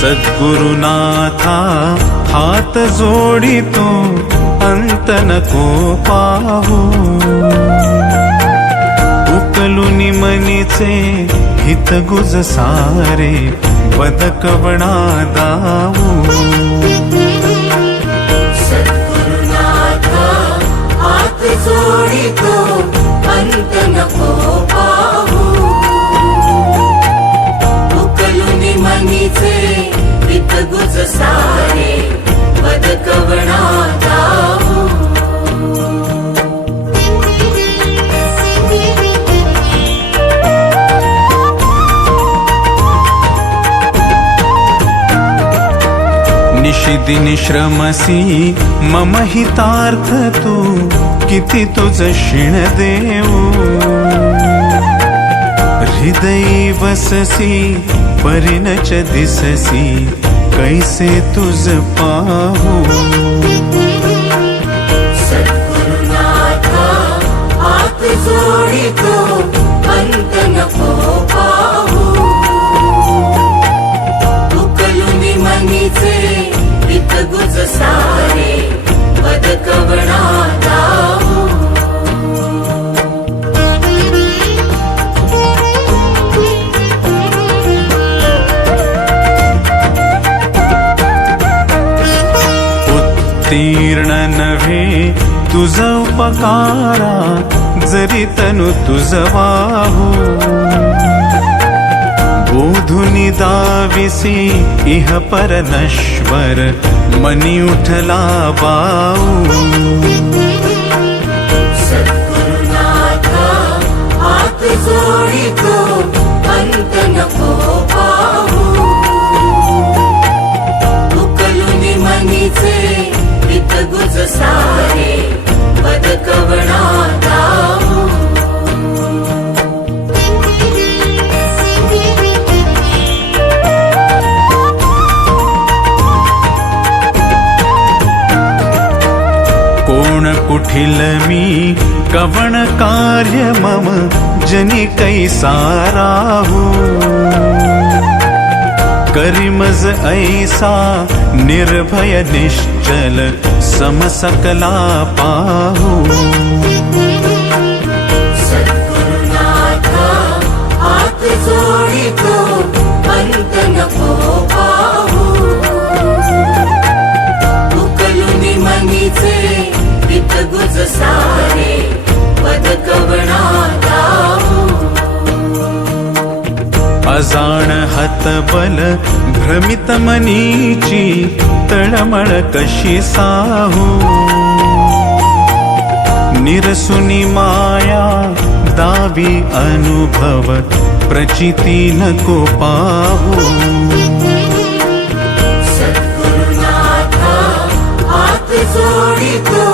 सद्गुरुनाथा हात जोडितो अंत नको पाहू उकलुनी मनीचे हित गुज सारे बदकवणा दाऊ सद्गुरुनाथा हात जोडितो अंत नको पाहू उकलुनी मनीचे हित गुज सारे बदकवणा दाऊ निशिदिनी श्रमसी मम हितार्थ तू किती तुझ शिण देऊ हृदयी वससी परिणच दिससी कैसे तुझ पाहू सद्गुरुनाथा हात जोडितो अंत नको पाहू उकलुनी मनीचे हित गुज सारे बदकवणा दाऊ उत्तीर्ण नव्हे तुझ उपकारा जरी तनु तुझ वाहू बोधुनी दाविसी इह पर नश्वर मनी उठला बाऊ सद्गुरुनाथा हात जोडितो अंत नको पाहू उकलुनी मनीचे हित गुज सारे बदकवणा दाऊ कोण कुठिल मी कवण कार्य मम जनी कैसा राहू करिमज ऐसा निर्भय निश्चल समसकला पाहू सद्गुरुनाथा हात जोडितो अंत नको पाहू उकलुनी मनीचे हित गुज सारे बदकवणा दाऊ अजाण हतबल भ्रमित मनीची तळमळ कशी साहू निरसुनी माया दावी अनुभव प्रचिती नको पाहू सद्गुरुनाथा हात जोडितो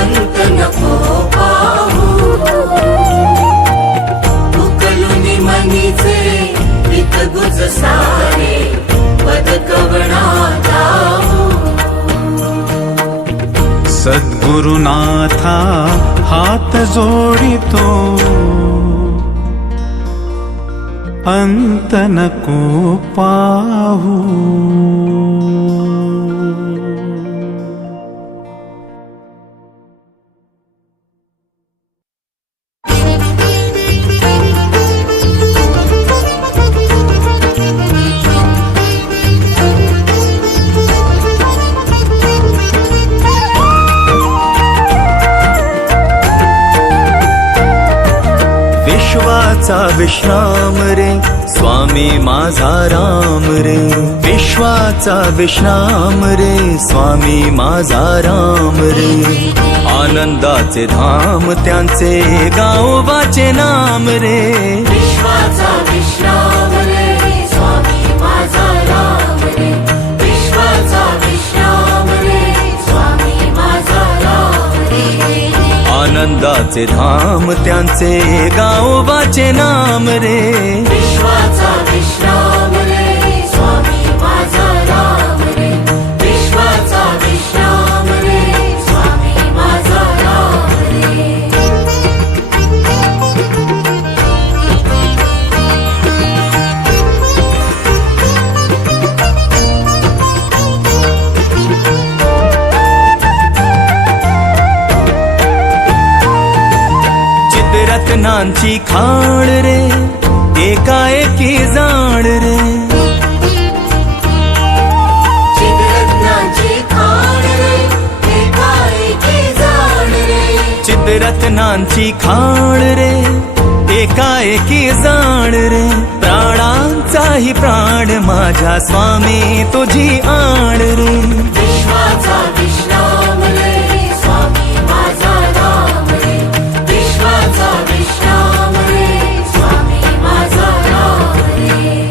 अंत नको पाहू उकलुनी मनीचे हित गुज सारे बदकवणा दाऊ सद्गुरुनाथा हात जोडितो अंत नको पाहू विश्वाचा विश्राम रे स्वामी माझा राम रे विश्वाचा विश्राम रे स्वामी माझा राम रे आनंदाचे धाम त्यांचे गावोबाचे नाम रे विश्वाचा विश्राम रे स्वामी माझा राम रे विश्वाचा विश्राम रे स्वामी माझा राम रे आनंदाचे धाम त्यांचे गावोबाचे नाम रे विश्वाचा विश्राम रे स्वामी माझा राम रे विश्वाचा विश्राम रे स्वामी माझा राम रे चिद्रत्नांची खाण रे एकाएकी जाण रे चिद्रत्नाची खाण रे एकाएकी जाण रे चिद्रत्नांची खाण रे एकाएकी जाण रे प्राणांचाही प्राण माझ्या स्वामी तुझी आण रे विश्वाचा विश्राम रे स्वामी माझा राम रे विश्वाचा विश्राम रे स्वामी माझा राम रे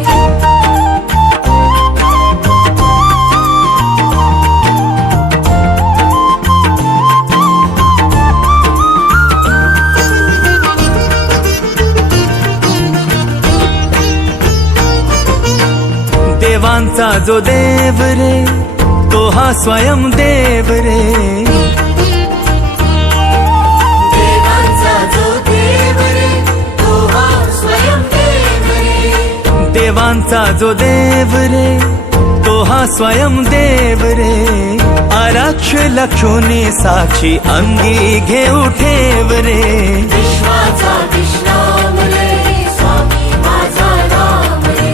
देवांचा जो देव रे तो हा स्वयं देव रे देवांचा जो देव रे तो हा स्वयं देव रे देवांचा जो देव रे तो हा स्वयं देव रे आरक्ष लक्षोनी साक्षी अंगी घेऊ ठेव रे विश्वाचा विश्राम रे स्वामी माझा राम रे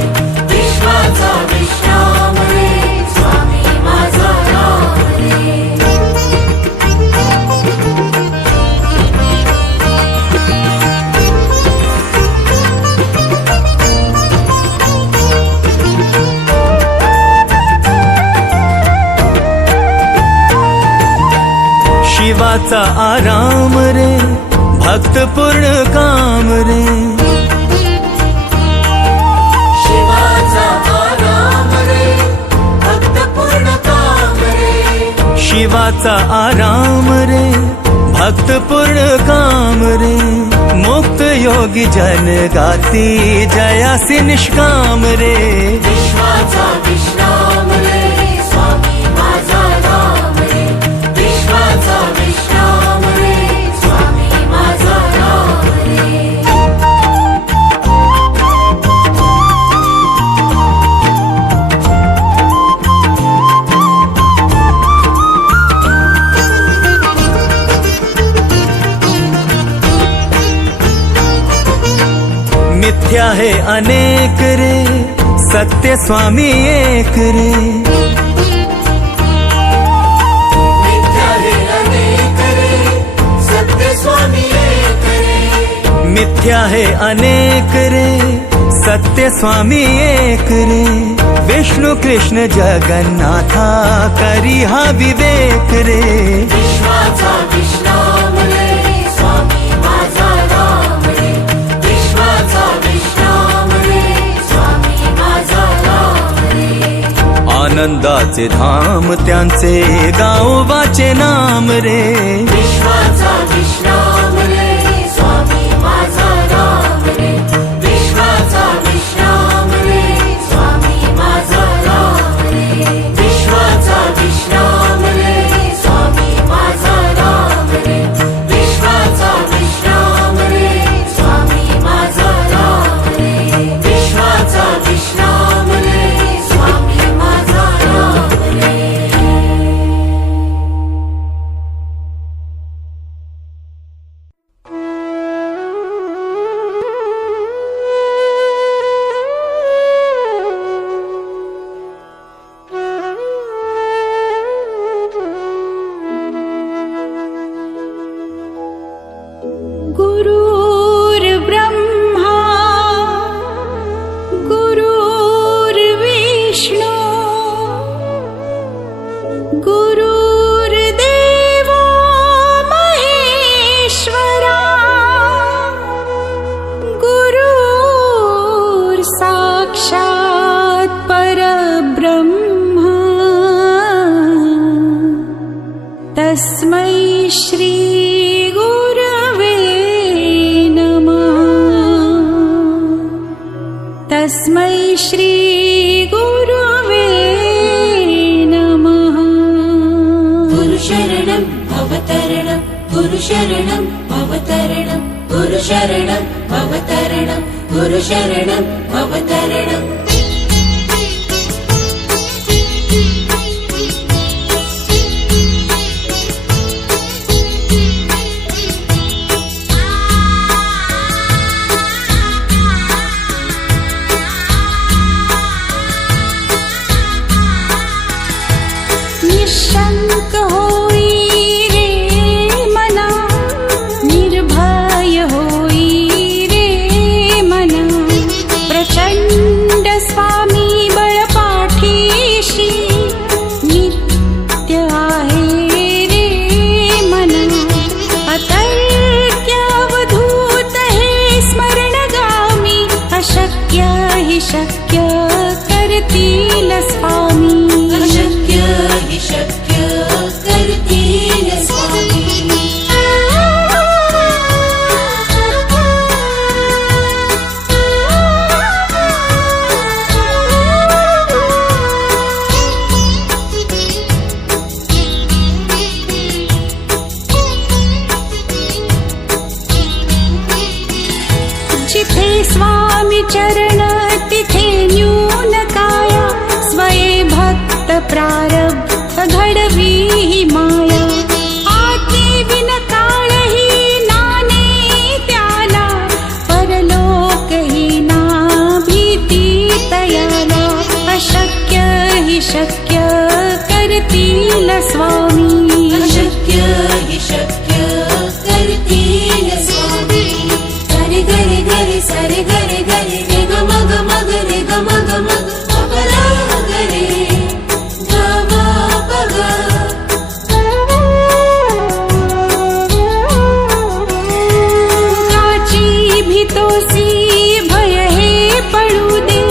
विश्वाचा विश्राम रे स्वामी माझा राम रे शिवाचा आराम रे भक्त पूर्ण काम रे शिवाचा आराम रे भक्त पूर्ण काम रे शिवाचा आराम रे भक्त पूर्ण काम रे मुक्त योगी जन गाती जयासी निष्काम रे विश्वाचा विश्राम रे स्वामी माझा राम रे विश्वाचा विश्राम रे स्वामी माझा राम रे मिथ्या है अनेक रे सत्य स्वामी एक रे मिथ्या हे अनेक रे सत्य स्वामी एक रे मिथ्या है अनेक रे सत्य स्वामी एक रे विष्णु कृष्ण जगन्नाथा करी हा विवेक रे विश्वाचा विश्राम रे स्वामी माझा राम रे विश्वाचा विश्राम रे स्वामी माझा राम रे आनंदाचे धाम त्यांचे गावोबाचे नाम रे विश्वाचा विश्राम रे स्वामी माझा राम रे विश्वाचा विश्राम रे स्वामी माझा राम रे विश्वाचा विश्राम रे स्वामी माझा राम रे विश्वाचा विश्राम रे स्वामी माझा राम रे विश्वाचा विश्राम रे स्वामी माझा राम रे गुरुर्ब्रह्मा गुरुर्विष्णु गुरुर्देवो महेश्वरा गुरुर्साक्षात् परब्रह्मा तस्मै श्री गुरवे नमः तस्मै श्री गुरवे नमः गुरुशरणं भवतरणं गुरुशरणं भवतरणं गुरुशरणं भवतरणं गुरुशरणं भवतरणम् प्रारब्ध घडवी ही माया आज्ञे बिन काळही नाने त्याला परलोक ही ना भीती तयाला अशक्य ही शक्य करतील स्वामी अशक्य हि शक्य करतील स्वामी गरे गरे गरे सरे गरे गरे रे ग मग मग रे ग मग मग अपरा गरे ग मा पग काची भीतोसी भय हे पडू दे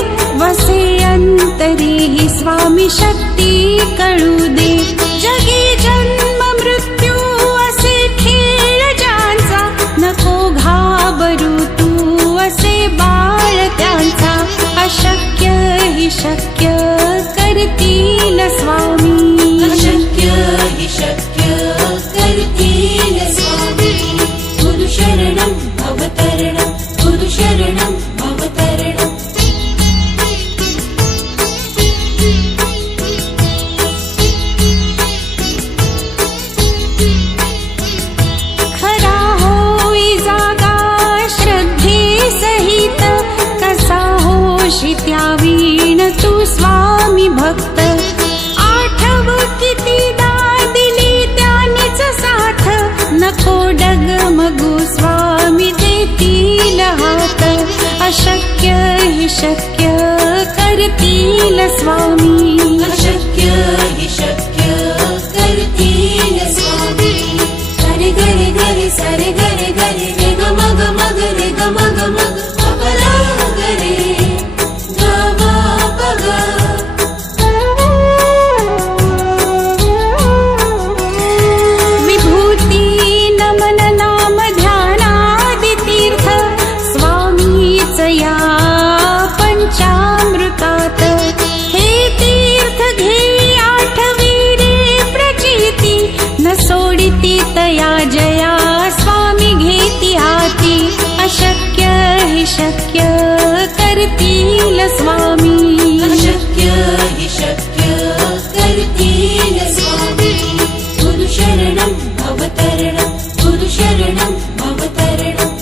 वसे अंतरी ही स्वामी शक्ती कळू दे जगी जन्म मृत्यू असे खेळ ज्यांचा नको घाबरू तू असे बाळ त्यांचा अशक्य ही शक्य करतील स्वामी अशक्य हि शक्य करतील स्वामी गुरु शरणं भवतरणं गुरु शरणं भवतरणं खरा होई जागा श्रद्धे सहित कसा होशी त्यावीण तू स्वामी भक्त आठव कितीदा दिली त्यानीच साथ नको डगमगू स्वामी देतील हात अशक्य ही शक्य करतील स्वामी अशक्य हि शक्य करतील स्वामी गरे गरे गरे सरे गरे गरे रे ग मग मग रे ग मग मग अपरा गरे ग मा पग विभूती नमन नाम ध्यानादि तीर्थ स्वामीच या पंचामृतात हे तीर्थ घे आठवी रे प्रचिती न सोडिती तया जया स्वामी घेती हाती अशक्य हि शक्य करतील स्वामी अशक्य हि शक्य करतील स्वामी गुरु शरणं भवतरणं गुरु शरणं भवतरणं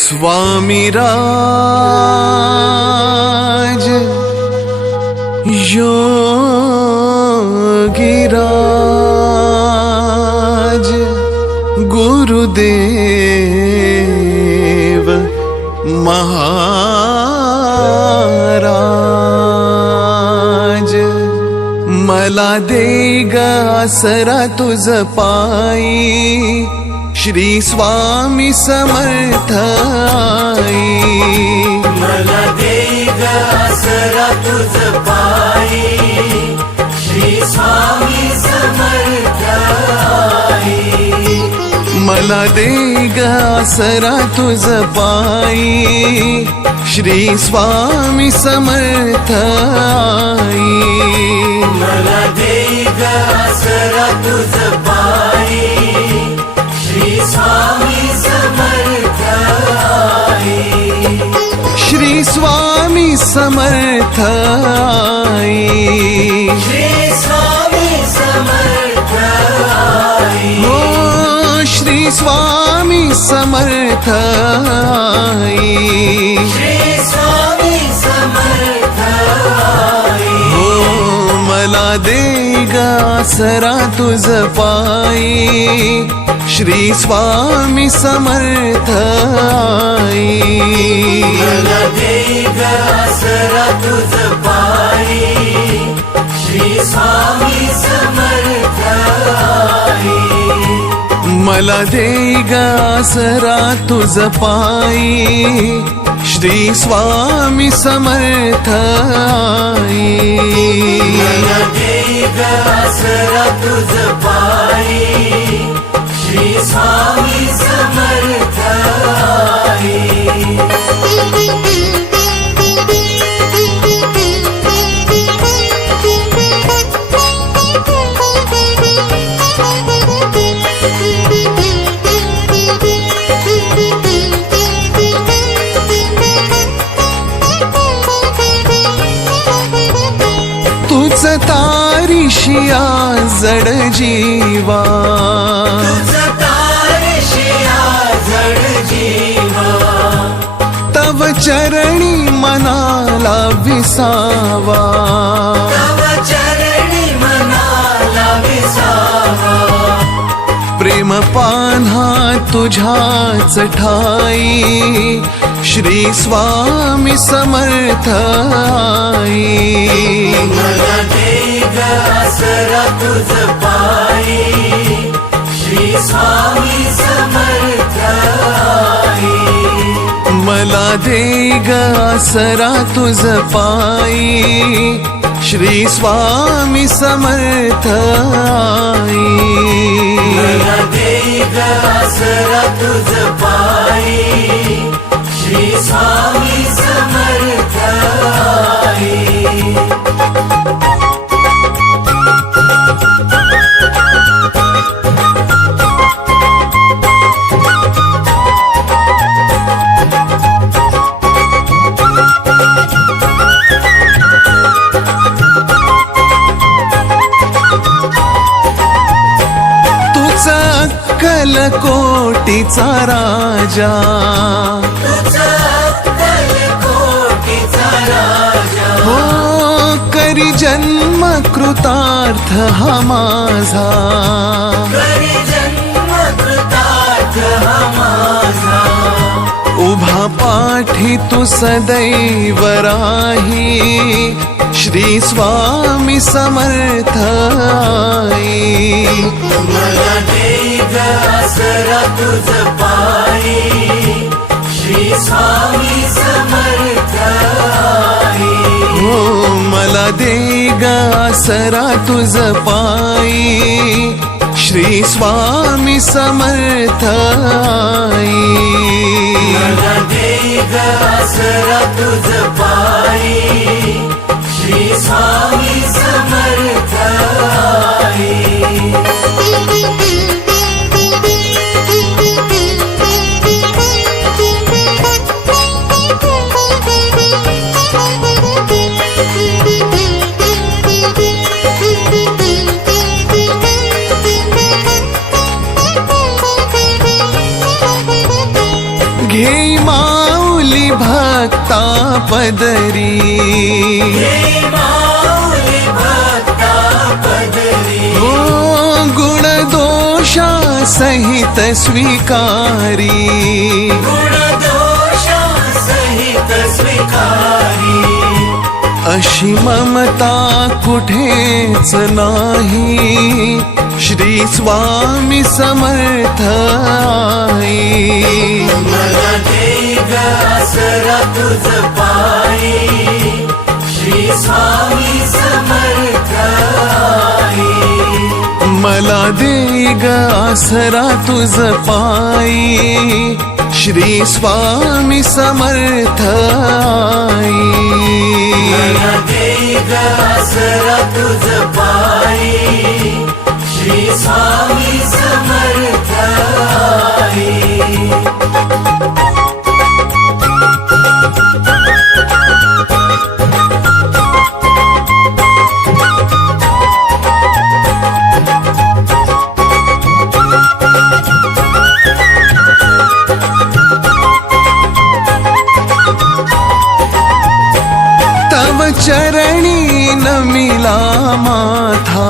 स्वामी राज योगिराज गुरुदेव महाराज मला दे ग आसरा तुझ पायी श्री स्वामी समर्थ आई मला दे ग आसरा तुझ पायी श्री स्वामी समर्थ आई मला दे ग आसरा तुझ पायी श्री स्वामी समर्थ आई मला दे ग आसरा तुझ पायी श्री स्वामी समर्थ आई श्री स्वामी समर्थ आई श्री स्वामी समर्थ आई हो श्री स्वामी समर्थ आई श्री स्वामी समर्थ आई हो मला दे ग आसरा तुझ पायी श्री स्वामी समर्थ आई मला दे ग आसरा तुझ पायी श्री स्वामी समर्थ आई मला दे ग आसरा तुझ पायी श्री स्वामी समर्थ आई मला दे ग आसरा तुझ पायी श्री स्वामी समर्थ आई। तुझ तारिशिया जड जीवा, तव चरणी मनाला विसावा, प्रेम पान्हा तुझ्याच ठाई, श्री स्वामी समर्थ आई। मला दे ग आसरा तुझ पायी, श्री स्वामी समर्थ आई। मला दे ग आसरा तुझ पायी, श्री स्वामी समर्थ आई। मला दे ग आसरा तुझ पायी, श्री स्वामी समर्थ आई। कोटीचा राजा, हो करी जन्म कृतार्थ हा माझा, उभा पाठी तू सदैव राही, श्री स्वामी समर्थ आई। मला दे ग आसरा तुझ पायी, श्री स्वामी समर्थ आई। हो मला दे ग आसरा तुझ पायी, श्री स्वामी समर्थ आई। मला दे ग आसरा तुझ पायी, श्री स्वामी समर्थ आई। घे माऊली भक्ता पदरी, हो गुण दोषा सहित स्वीकारी, अशी ममता कुठेच नाही, श्री स्वामी समर्थ आई। मला दे ग आसरा तुझ पायी, श्री स्वामी समर्थ आई। मला दे ग आसरा तुझ पायी, श्री स्वामी समर्थ आई। मला दे ग आसरा तुझ पायी, श्री स्वामी समर्थ आई। तव चरणी नमिला माथा,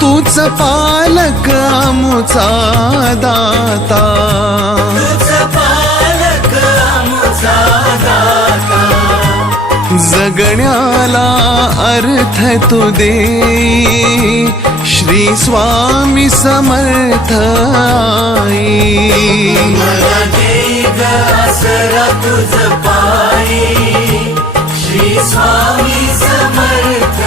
तूच पालक आमुचा दाता, जगण्याला अर्थ तू दे, श्री स्वामी समर्थ आई। मला दे ग आसरा तुझ पायी, श्री स्वामी समर्थ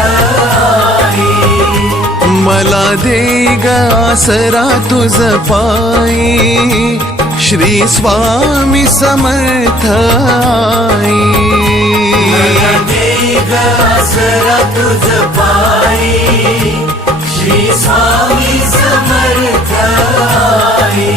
दे ग आसरा तुझ पायी श्री स्वामी समर्थ आई. आसरा तुझ पायी श्री स्वामी समर्थ आई.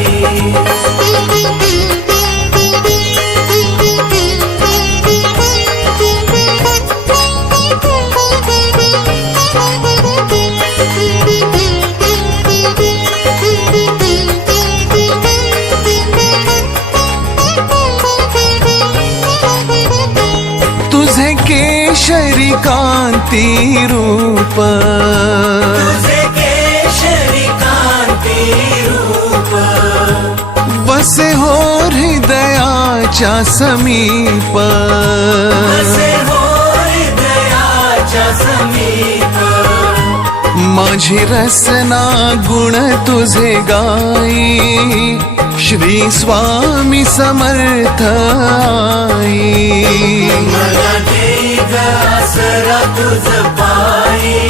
तुझे केशरी कांती रूप तुझे केशरी कांती रूप वसे हो हृदयाच्या समीप. वसे हो हृदयाच्या समीप. माझी रसना गुण तुझे गाई श्री स्वामी समर्थ आई. मला दे ग आसरा तुझ पायी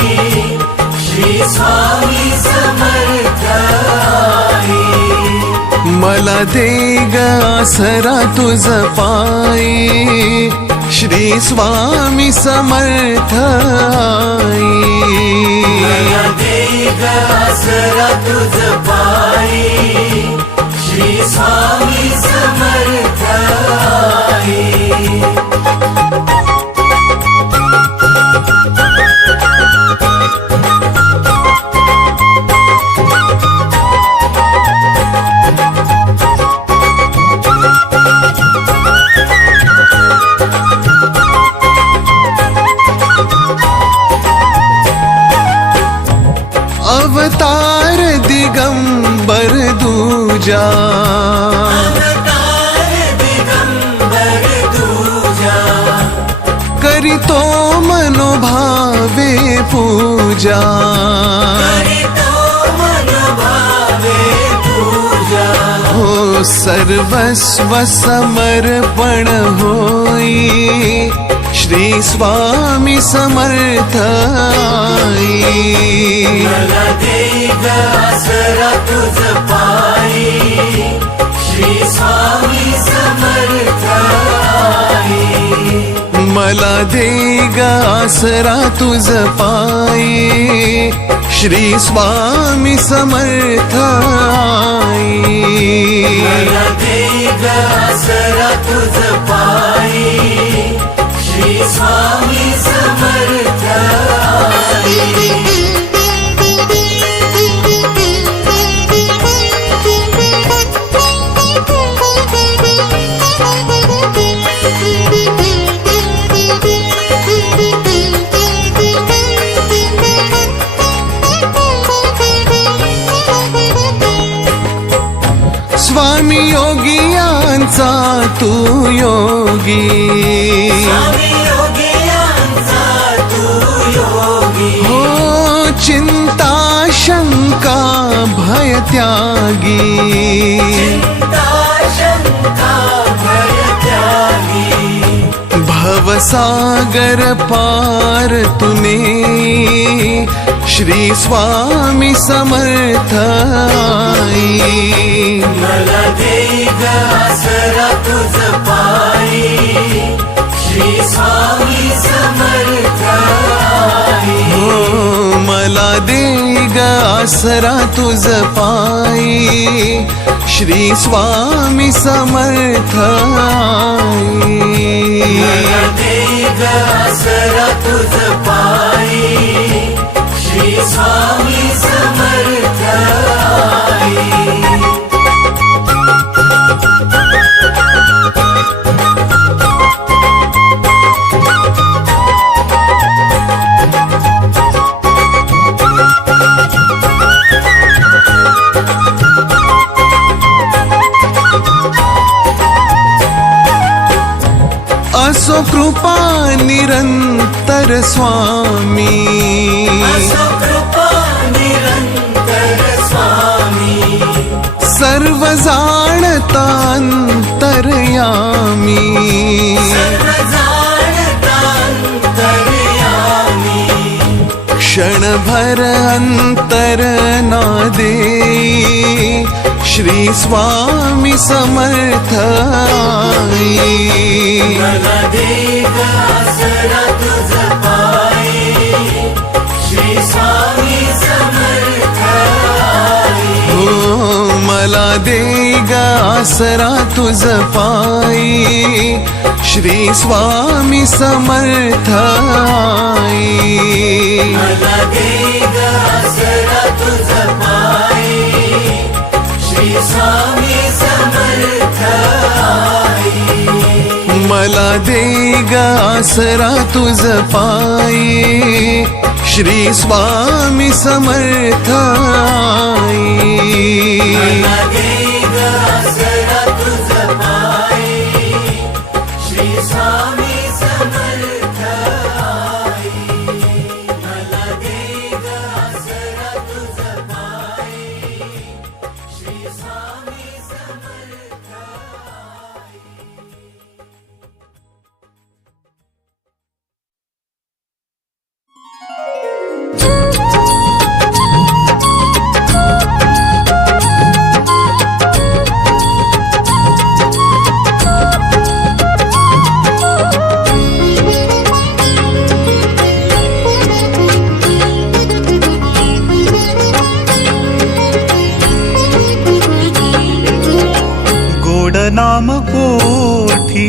श्री स्वामी समर्थ आई. मला दे ग आसरा तुझ पायी श्री स्वामी समर्थ आई. मला दे ग आसरा तुझ पायी श्री स्वामी समर्थ आई. अवतार दिगंबर दूजा अवतार दिगंबर दूजा करितो मनोभावे पूजा. करितो मनोभावे पूजा. हो सर्वस्व समर्पण होई श्री स्वामी समर्थ आई. मला दे ग आसरा तुझ पायी श्री स्वामी समर्थ आई. मला दे ग आसरा तुझ पायी श्री स्वामी समर्थ आई. मला दे ग आसरा तुझ पायी श्री स्वामी समर्थ आई. स्वामी योगियांचा तू योगी. स्वामी योगियांचा तू योगी. हो चिंता शंका भय त्यागी. चिंता शंका भय त्यागी. भवसागर पार तूने श्री स्वामी समर्थ आई. मला दे ग आसरा तुझ पायी श्री स्वामी समर्थ आई. हो मला दे ग आसरा तुझ पायी श्री स्वामी समर्थ आई. मला दे ग आसरा तुझ पायी श्री स्वामी समर्थ आई. असो कृपा निरंतर स्वामी. असो कृपा निरंतर स्वामी. सर्व जाणता अंतर्यामी. सर्व जाणता अंतर्यामी. क्षणभर अंतर नादे श्री स्वामी समर्थ आई. मला दे ग आसरा तुझ पायी, श्री स्वामी समर्थ आई. हो मला दे ग आसरा तुझ पायी श्री स्वामी समर्थ आई. मला दे ग आसरा तुझ पायी, श्री स्वामी समर्थ आई. मला दे ग आसरा तुझ पायी श्री स्वामी समर्थ आई. मला दे ग आसरा तुझ पायी, श्री स्वामी समर्थ आई. मला दे ग आसरा तुझ पायी, श्री स्वामी समर्थ आई. गोड नाम पोठी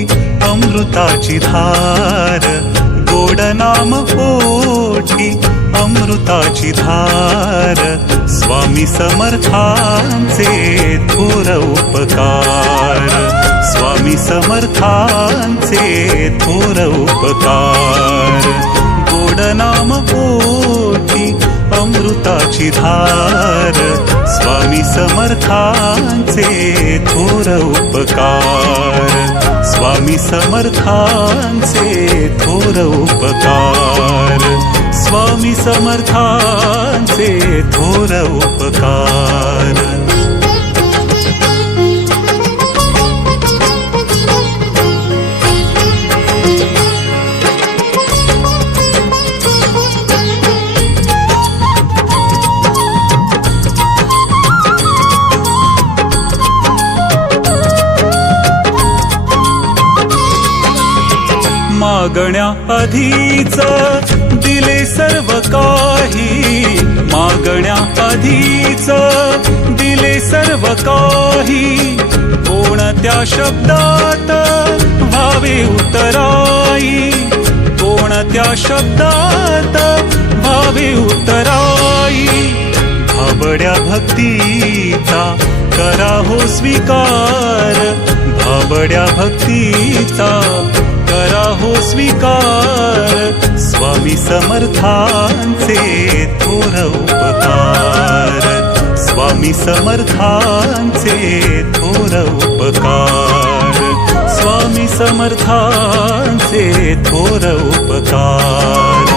अमृताची धार, गोड नाम पोठी अमृताची धार. स्वामी समर्थांचे थोर उपकार, स्वामी समर्थांचे थोर उपकार. गोड नाम पोठी अमृताची धार, स्वामी समर्थांचे थोर उपकार, स्वामी समर्थांचे थोर उपकार, स्वामी समर्थांचे थोर उपकार. मागण्या आधीच दिले सर्व काही, मागण्या आधीच दिले सर्व काही. कोणत्या शब्दात व्हावे उतराई, कोणत्या शब्दात व्हावे उतराई. भाबड्या भक्तीचा करा हो स्वीकार, भाबड्या भक्तीचा करा हो स्वीकार. स्वामी समर्थांचे थोर उपकार, स्वामी समर्थांचे थोर उपकार, स्वामी समर्थांचे थोर उपकार.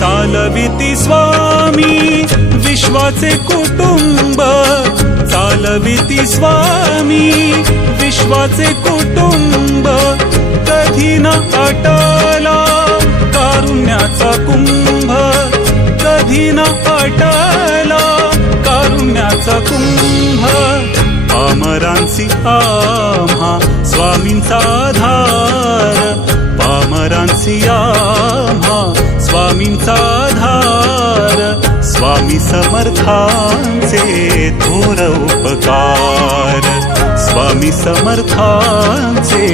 चालविती स्वामी विश्वाचे कुटुंब, चालविती स्वामी विश्वाचे कुटुंब. कधी न आटला कारुण्याचा कुंभ, कधी न आटला कारुण्याचा कुंभ. पामरांसी आम्हा स्वामींचा आधार, पामरांसी आम्हा स्वामींचा आधार. स्वामी समर्थांचे थोर उपकार, स्वामी समर्थांचे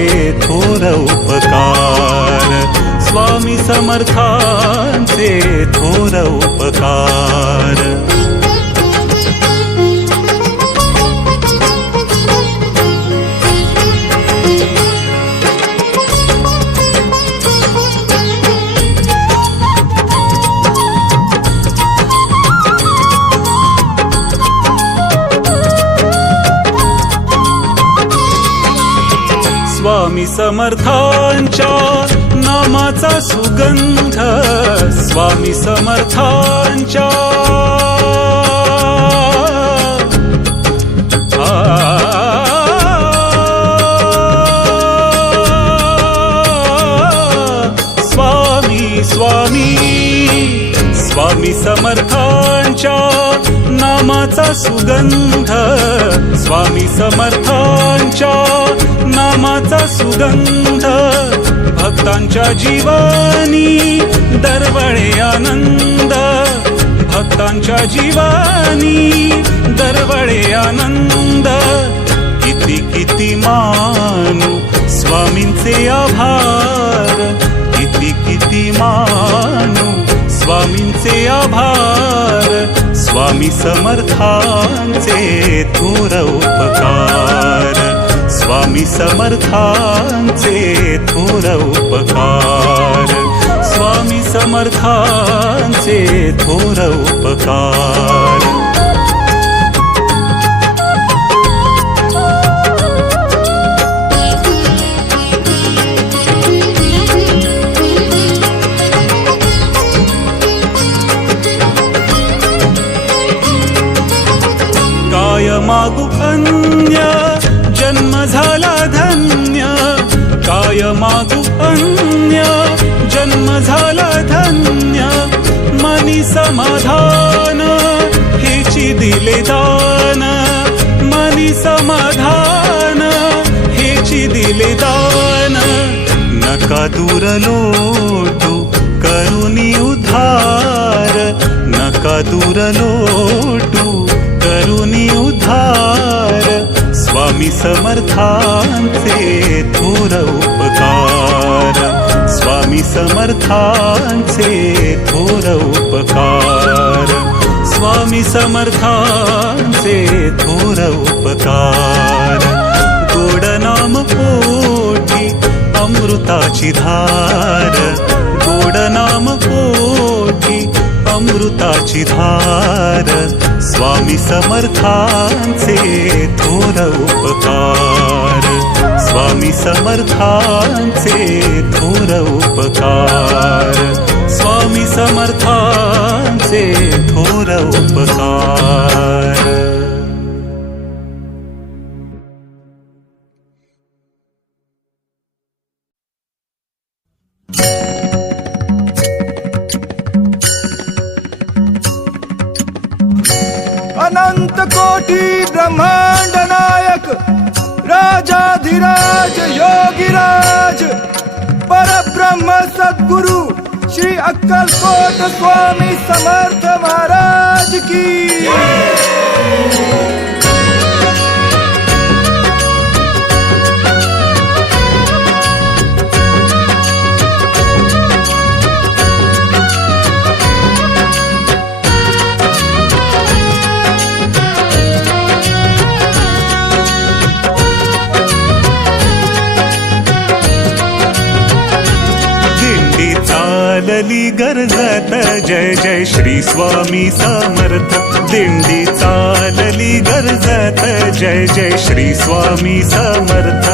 थोर उपकार, स्वामी समर्थांचे थोर उपकार. स्वामी समर्थांच्या नामाचा सुगंध, स्वामी समर्थांच्या स्वामी समर्थांच्या नामाचा सुगंध स्वामी समर्थांच्या नामाचा सुगंध भक्तांच्या जीवानी दरवळे आनंद भक्तांच्या जीवानी दरवळे आनंद किती किती मानू स्वामींचे आभार किती किती मानू स्वामींचे आभार स्वामी समर्थांचे थोर उपकार स्वामी समर्थांचे थोर उपकार स्वामी समर्थांचे थोर उपकार मागू अन्य जन्म झाला धन्य काय मागू अन्य जन्म झाला धन्य मनी समाधान हेची दिले दान मनी समाधान हेची दिले दान नका दूर लोटू करुणी उद्धार नका दूर लोटू करुणी उद्धार स्वामी समर्थांचे थोर उपकार स्वामी समर्थांचे थोर उपकार स्वामी समर्थांचे थोर उपकार गोड नाम पोटी अमृताची धार गोड नाम पोटी अमृताची धार स्वामी समर्थांचे थोर उपकार स्वामी समर्थांचे थोर उपकार स्वामी समर्थांचे थोर उपकार अनंत कोटी ब्रह्मांड नायक राजाधिराज योगीराज परब्रह्म सद्गुरु श्री अक्कलकोट स्वामी समर्थ महाराज की चालली गर्जत जय जय श्री स्वामी समर्थ दिंडी चालली गर्जत जय जय श्री स्वामी समर्थ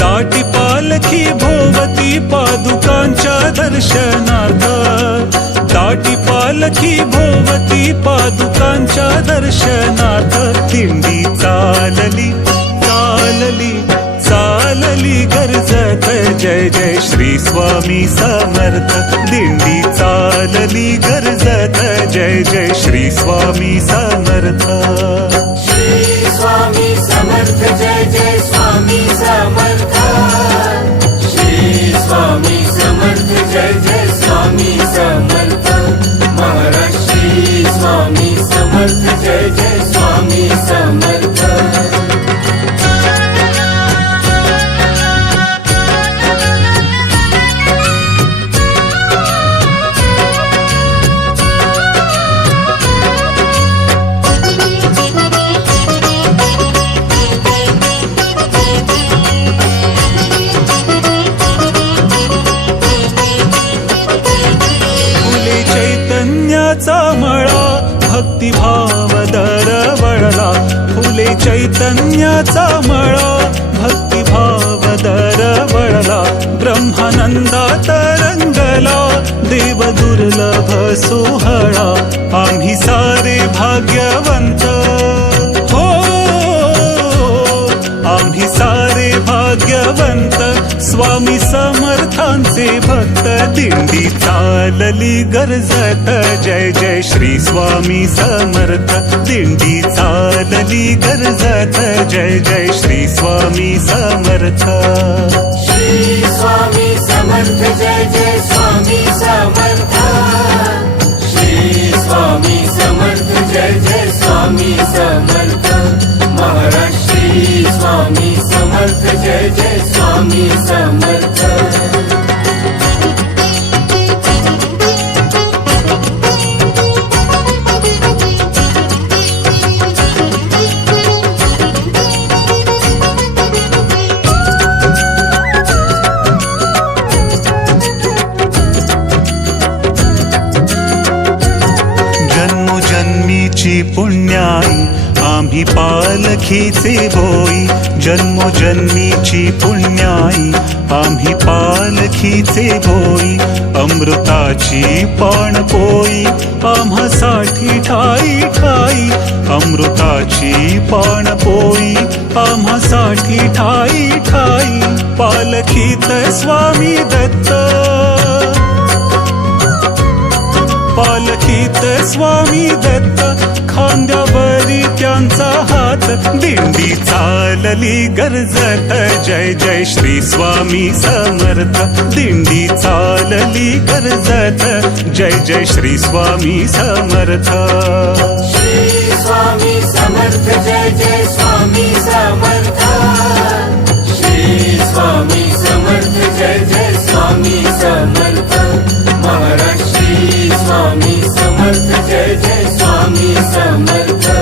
दाटी पालखी भोवती पादुकांच्या दर्शनार्थ दाटी पालखी भोवती पादुकांच्या दर्शनार्थ दिंडी चालली चालली चालली गर्जत जय जय श्री स्वामी समर्थ दिंडी चालली गर्जत जय जय श्री स्वामी समर्थ श्री स्वामी समर्थ जय जय स्वामी समर्थ श्री स्वामी समर्थ जय जय स्वामी समर्थ महाराज श्री स्वामी समर्थ जय जय स्वामी समर्थ भक्तिभाव दरवळला फुले चैतन्याचा मळा भक्तिभाव दरवळला ब्रह्मानंदात रंगला देव देव दुर्लभ सोहळा आम्ही सारे भाग्यवंत हो आम्ही सारे भाग्यवंत स्वामी समर्थांचे भक्त दिंडी चालली गर्जत जय जय श्री स्वामी समर्थ दिंडी चालली गर्जत जय जय श्री स्वामी समर्थ श्री स्वामी समर्थ जय जय स्वामी समर्थ श्री स्वामी समर्थ जय जय स्वामी समर्थ महाराज श्री स्वामी समर्थ जय जय स्वामी समर्थ जन्मोजन्मीची पुण्याई आम्ही पालखीचे बोई जन्मोजन्मीची पुण्याई आम्ही पालखीचे बोई अमृताची पाणपोई आम्हासाठी ठाई ठाई अमृताची पाणपोई आम्हासाठी ठाई ठाई पालखीत स्वामी दत्त पालखीत स्वामी दत्त खांद्यावरी त्यांचा हात दिंडी चालली गर्जत जय जय श्री स्वामी समर्थ दिंडी चालली गर्जत जय जय श्री स्वामी समर्थ श्री स्वामी समर्थ जय जय स्वामी समर्थ श्री स्वामी समर्थ जय जय स्वामी समर्थ महाराज श्री स्वामी समर्थ जय जय स्वामी समर्थ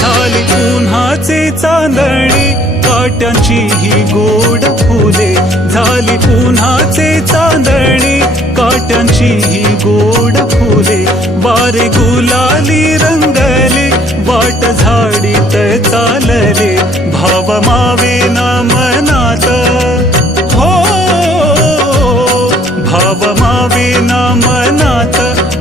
झाली उन्हाचे चांदणी काट्यांची ही गोड फुले झाली उन्हाचे चांदणी काट्यांची ही गोड फुले वारे गुलाली रंगले वाट झाडीत चालले भाव मावे ना मनात हो भाव मावे ना मनात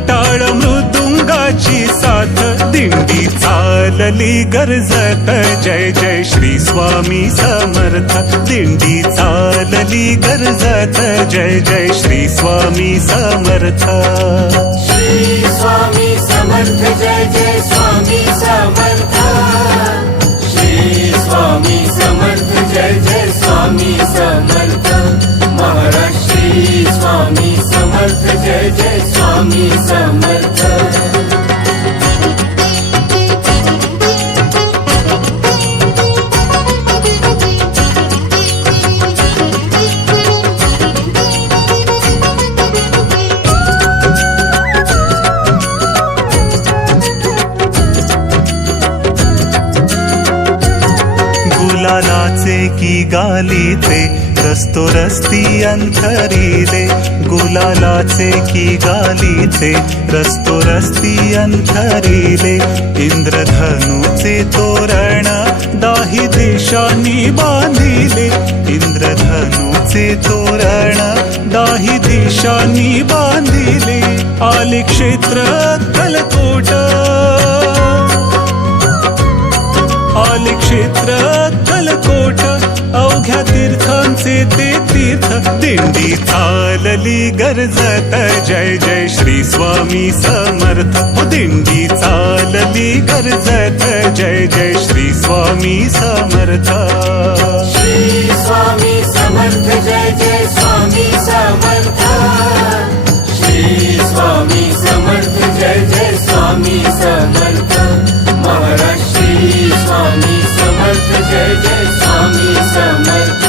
टाळ मृदुंगाची साथ दिंडी चालली गर्जत जय जय श्री स्वामी समर्थ दिंडी चालली गर्जत जय जय श्री स्वामी समर्थ श्री स्वामी समर्थ जय जय स्वामी समर्थ श्री स्वामी समर्थ जय जय स्वामी समर्थ महाराज श्री स्वामी समर्थ जय जय स्वामी समर्थ गुलालाचे की गालीचे रस्तो रस्ती अंतरिले गुलालाचे की गालीचे रस्तो रस्ती अंतरिले इंद्रधनुचे तोरण दाही देशांनी बांधिले इंद्रधनुचे तोरण दाही देशांनी बांधिले आले क्षेत्र अक्कलकोट आले क्षेत्र अक्कलकोट अवघ्या तीर्थांचे ते तीर्थ दिंडी चालली गर्जत जय जय श्री स्वामी समर्थ हो दिंडी चालली गर्जत जय जय श्री स्वामी समर्थ श्री स्वामी समर्थ जय जय स्वामी समर्थ श्री स्वामी समर्थ जय जय स्वामी समर्थ महाराज श्री स्वामी समर्थ जय जय स्वामी समर्थ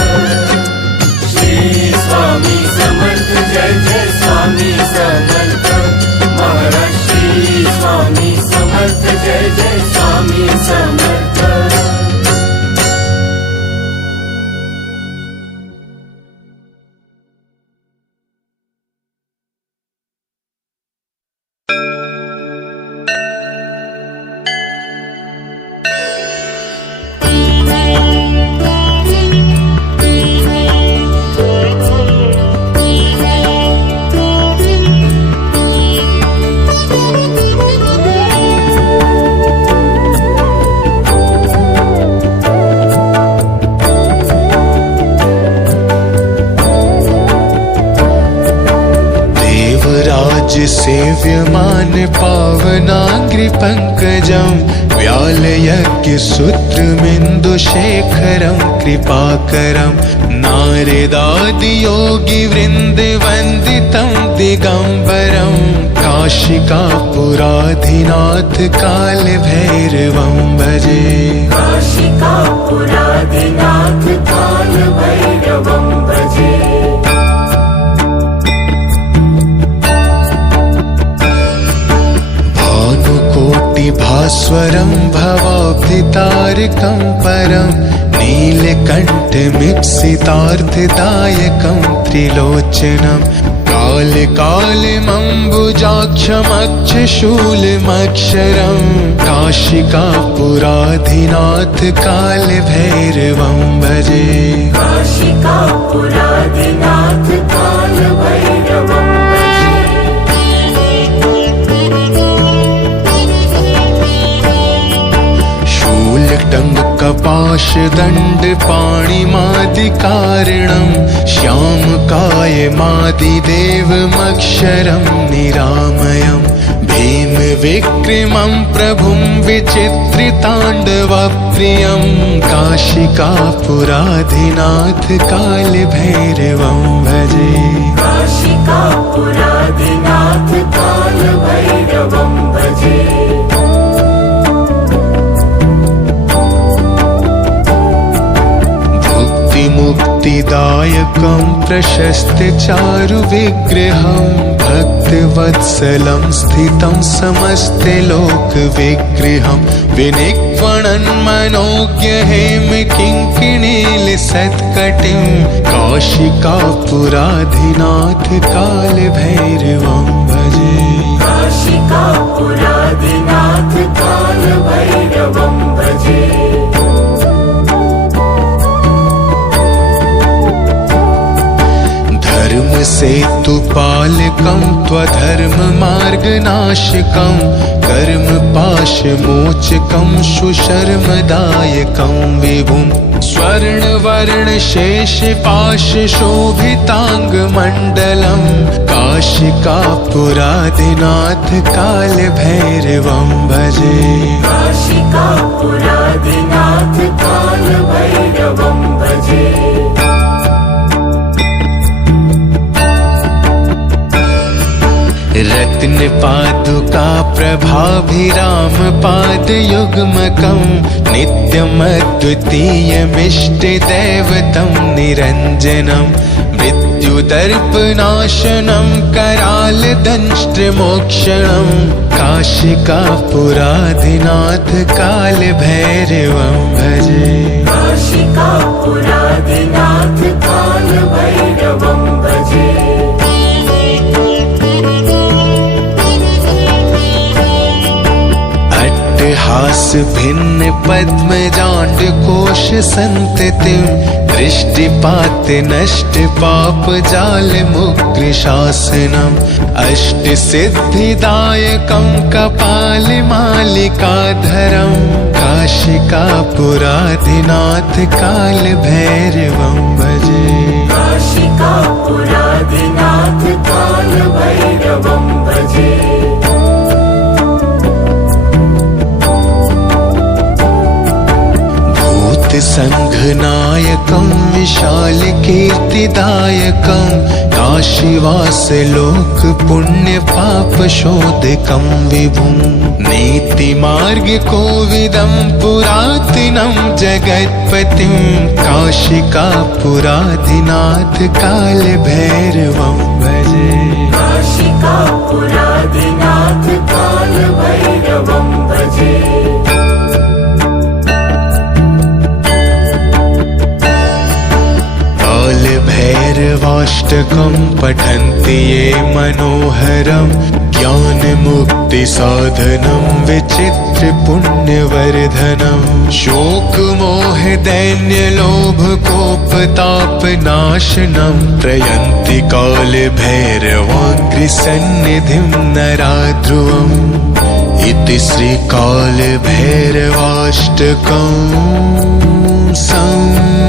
श्री स्वामी समर्थ जय जय स्वामी समर्थ महाराज श्री स्वामी समर्थ जय जय स्वामी समर्थ सेव्यमान पावनाग्रि पङ्कजं व्यालयज्ञसूत्रमिन्दुशेखरं कृपाकरं नारदादियोगिवृन्दवन्दितं दिगम्बरं काशिकापुराधिनाथ कालभैरवं भजे। काशिकापुराधिनाथ कालभैरवं भजे। भास्वरं भवाब्धितारकं परं नीलकण्ठमीप्सितार्थदायकं त्रिलोचनं कालकालमम्बुजाक्षमक्षशूलमक्षरं काशिकापुराधिनाथ कालभैरवं भजे। काशिकापुराधिनाथ कालभैरवं टङ्कपाशदण्ड पाणिमादिकारणं श्यामकायमादिदेवमक्षरं निरामयं भीमविक्रमं प्रभुं विचित्रिताण्डवप्रियं काशिकापुराधिनाथ कालभैरवं भजे। काशिकापुराधिनाथ कालभैरवं भजे। मुक्तिदायकं प्रशस्तचारुविग्रहं भक्तवत्सलं स्थितं समस्तलोकविग्रहं विनिक्वणन्मनोज्ञहेमकिङ्किणीलसत्कटिं काशिकापुराधिनाथ कालभैरवं भजे। काशिकापुराधिनाथ कालभैरवं भजे। सेतुपालकं त्वधर्ममार्गनाशकं कर्मपाशमोचकं सुशर्मदायकं विभुं स्वर्णवर्णशेषपाशशोभिताङ्गमण्डलं काशिकापुराधिनाथ कालभैरवं भजे। काशिकापुराधिनाथ कालभैरवं भजे। रत्नपादुका प्रभाभिराम पादयुग्मकं नित्यमद्वितीयमिष्टदैवतं निरञ्जनं मृत्युदर्पनाशनं करालदंष्ट्रमोक्षणं काशिकापुराधिनाथ कालभैरवं भजे। काशिकापुराधिनाथ कालभैरवं भजे। हास भिन्न पद्मजाण्ड कोश संततिं दृष्टिपात नष्ट पाप जाल मुक्ति शासनम् अष्ट सिद्धिदायकं कपाल मालिकाधरं काशिकापुराधिनाथ कालभैरवं भजे। काशिकापुराधिनाथ कालभैरवं भजे। संघनायकं विशालकीर्तिदायकं काशीवासलोक पुण्यपापशोधकं विभुं नीतिमार्गकोविदं पुरातनं जगत्पतिं काशिकापुराधिनाथ कालभैरवं भजे। काशिकापुराधिनाथ कालभैरवं भजे। भैरवाष्टकं पठन्ति ये मनोहरं ज्ञानमुक्तिसाधनं विचित्रपुण्यवर्धनं शोकमोहदैन्यलोभकोपतापनाशनं त्रयन्ति कालभैरवाङ्घ्रिसन्निधिं नराध्रुवम् इति श्रीकालभैरवाष्टकं सम्पूर्णम्।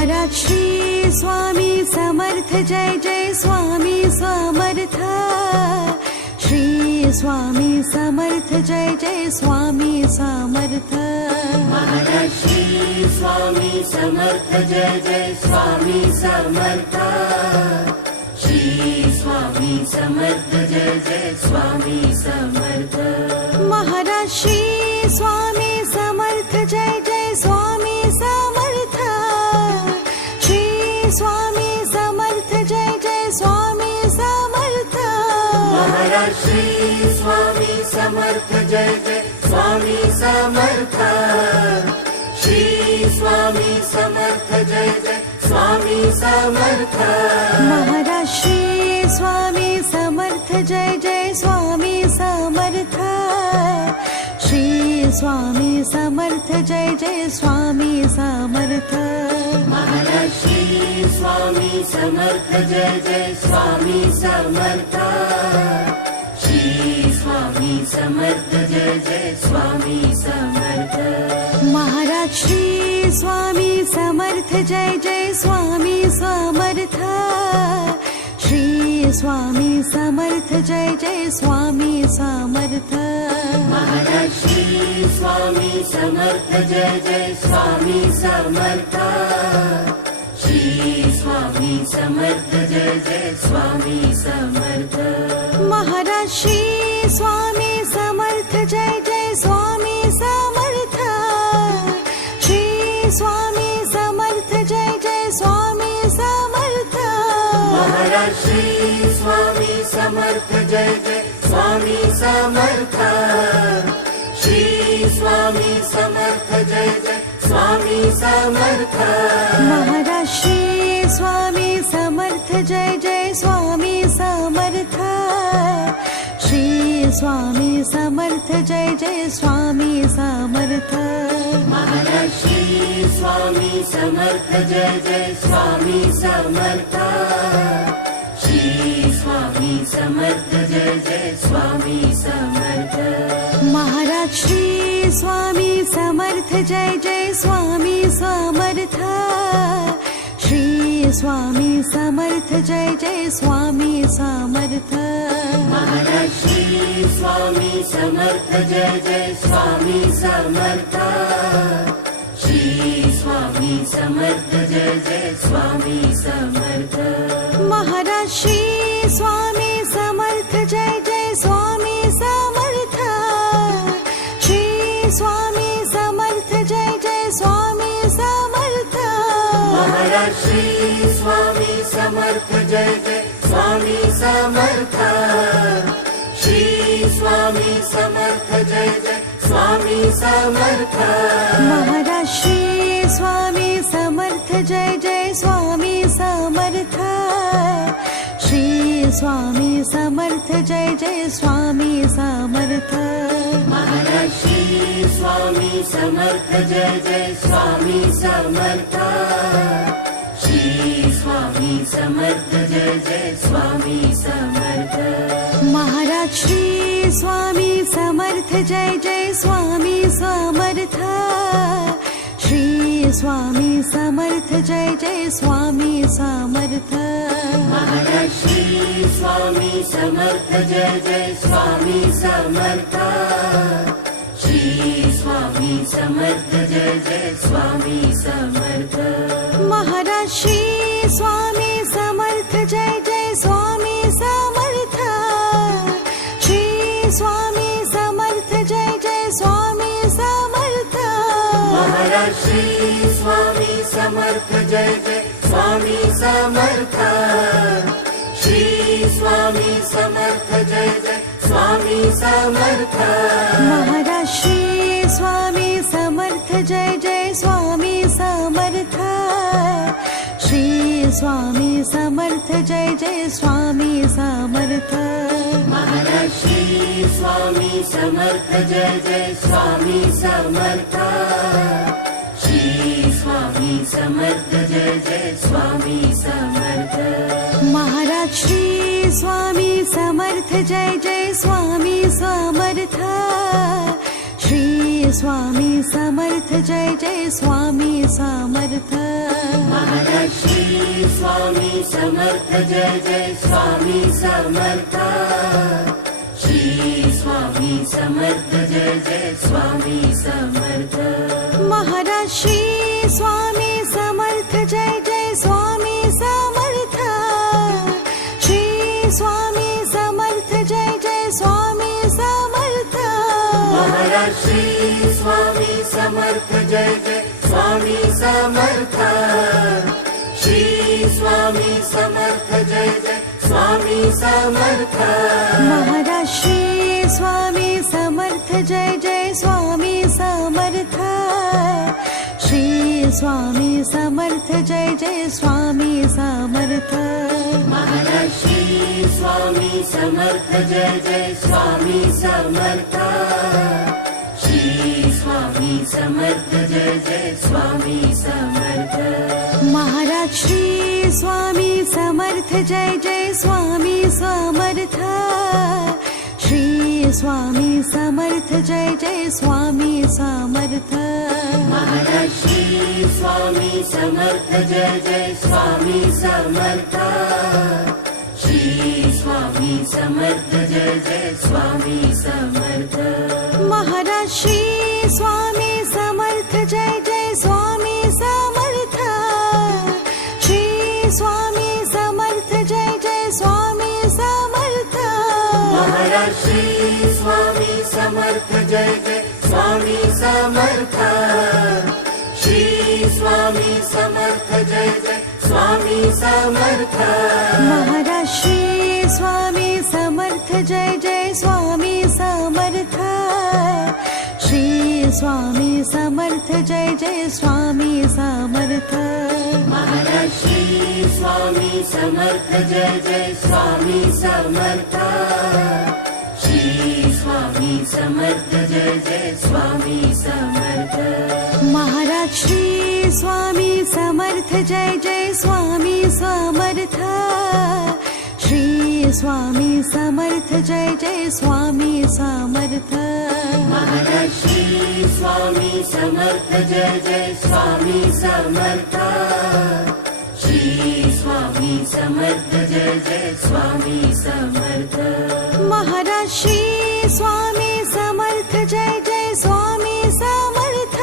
महाराज श्री स्वामी समर्थ जय जय स्वामी समर्थ श्री स्वामी समर्थ जय जय स्वामी समर्थ महाराज श्री स्वामी समर्थ जय जय स्वामी समर्थ श्री स्वामी समर्थ जय जय स्वामी समर्थ महाराज श्री स्वामी समर्थ जय जय स्वामी समर्थ श्री स्वामी समर्थ जय जय स्वामी समर्थ महाराज श्री स्वामी समर्थ जय जय स्वामी समर्थ श्री स्वामी समर्थ जय जय स्वामी समर्थ महाराज श्री स्वामी समर्थ जय जय स्वामी समर्थ श्री स्वामी समर्थ जय जय स्वामी समर्थ महाराज श्री स्वामी समर्थ जय जय स्वामी समर्थ श्री स्वामी समर्थ जय जय स्वामी समर्थ महाराज श्री स्वामी समर्थ जय जय स्वामी समर्थ श्री स्वामी समर्थ जय जय स्वामी समर्थ महाराज श्री स्वामी समर्थ जय जय स्वामी समर्थ श्री स्वामी समर्थ जय जय स्वामी समर्थ महाराज श्री स्वामी समर्थ जय जय स्वामी समर्थ श्री स्वामी समर्थ जय जय स्वामी समर्थ महाराज श्री स्वामी समर्थ जय जय स्वामी समर्थ श्री स्वामी समर्थ जय जय स्वामी समर्थ महाराज श्री स्वामी समर्थ जय जय स्वामी समर्थ श्री स्वामी समर्थ जय जय स्वामी समर्थ महाराज श्री स्वामी समर्थ जय जय स्वामी समर्थ श्री स्वामी समर्थ जय जय स्वामी समर्थ महाराज श्री स्वामी समर्थ जय जय स्वामी समर्थ श्री स्वामी समर्थ जय जय स्वामी समर्थ महाराज श्री स्वामी समर्थ जय जय स्वामी समर्थ श्री स्वामी समर्थ जय जय स्वामी समर्थ महाराज श्री स्वामी समर्थ जय जय स्वामी समर्थ श्री स्वामी समर्थ जय जय स्वामी समर्थ महाराज श्री स्वामी समर्थ जय जय स्वामी समर्थ श्री स्वामी समर्थ जय जय स्वामी समर्थ महाराज श्री स्वामी समर्थ जय जय स्वामी समर्थ श्री स्वामी समर्थ जय जय स्वामी समर्थ महाराज श्री स्वामी समर्थ जय जय स्वामी समर्थ श्री स्वामी समर्थ जय जय स्वामी समर्थ महाराज श्री स्वामी समर्थ जय जय स्वामी समर्थ श्री स्वामी समर्थ जय जय स्वामी समर्थ महाराज श्री स्वामी समर्थ जय जय स्वामी समर्थ श्री स्वामी समर्थ जय जय स्वामी समर्थ महाराज श्री स्वामी समर्थ जय जय स्वामी समर्थ श्री स्वामी समर्थ जय जय स्वामी समर्थ महाराज श्री स्वामी समर्थ जय जय स्वामी समर्थ श्री स्वामी समर्थ जय जय स्वामी समर्थ महाराज श्री स्वामी समर्थ जय जय स्वामी समर्थ श्री स्वामी समर्थ जय जय स्वामी समर्थ महाराज श्री स्वामी समर्थ जय जय स्वामी समर्थ श्री स्वामी समर्थ जय जय स्वामी समर्थ महाराज श्री स्वामी समर्थ जय जय स्वामी समर्थ श्री स्वामी समर्थ जय जय स्वामी समर्थ महाराज श्री स्वामी समर्थ जय जय स्वामी समर्थ श्री स्वामी समर्थ जय जय स्वामी समर्थ महाराज श्री स्वामी समर्थ जय जय स्वामी समर्थ श्री स्वामी समर्थ जय जय स्वामी समर्थ महाराज श्री स्वामी समर्थ जय जय स्वामी समर्थ श्री स्वामी समर्थ जय जय स्वामी समर्थ महाराज श्री स्वामी समर्थ जय जय स्वामी समर्थ श्री स्वामी समर्थ जय जय स्वामी समर्थ महाराज श्री स्वामी समर्थ जय जय स्वामी समर्थ श्री स्वामी समर्थ जय जय स्वामी समर्थ महाराज श्री स्वामी समर्थ जय जय स्वामी समर्थ श्री स्वामी समर्थ जय जय स्वामी समर्थ महाराज श्री स्वामी समर्थ जय जय स्वामी समर्थ श्री स्वामी समर्थ जय जय स्वामी समर्थ महाराज श्री स्वामी समर्थ जय जय स्वामी समर्थ श्री स्वामी समर्थ जय जय स्वामी समर्थ महाराज श्री स्वामी समर्थ जय जय स्वामी समर्थ श्री स्वामी समर्थ जय जय स्वामी समर्थ महाराज श्री स्वामी समर्थ जय जय स्वामी समर्थ श्री स्वामी समर्थ जय जय स्वामी समर्थ महाराज श्री स्वामी समर्थ जय जय स्वामी समर्थ श्री स्वामी समर्थ जय जय स्वामी समर्थ महाराज श्री स्वामी समर्थ जय जय स्वामी समर्थ श्री स्वामी समर्थ जय जय स्वामी समर्थ महाराज श्री स्वामी समर्थ जय जय स्वामी समर्थ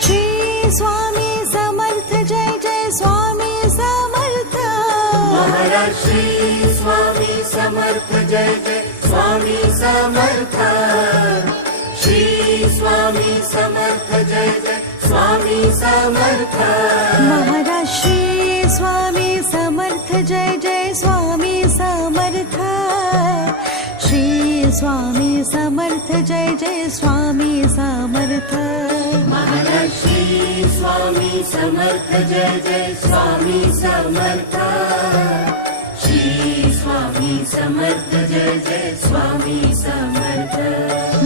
श्री स्वामी समर्थ जय जय स्वामी समर्थ महाराज श्री स्वामी समर्थ जय जय स्वामी समर्थ श्री स्वामी समर्थ जय जय स्वामी समर्थ महाराज श्री स्वामी समर्थ जय जय स्वामी समर्थ श्री स्वामी समर्थ जय जय स्वामी समर्थ महाराज श्री स्वामी समर्थ जय जय स्वामी समर्थ श्री स्वामी समर्थ जय जय स्वामी समर्थ महाराज श्री स्वामी समर्थ जय जय स्वामी समर्थ श्री स्वामी समर्थ जय जय स्वामी समर्थ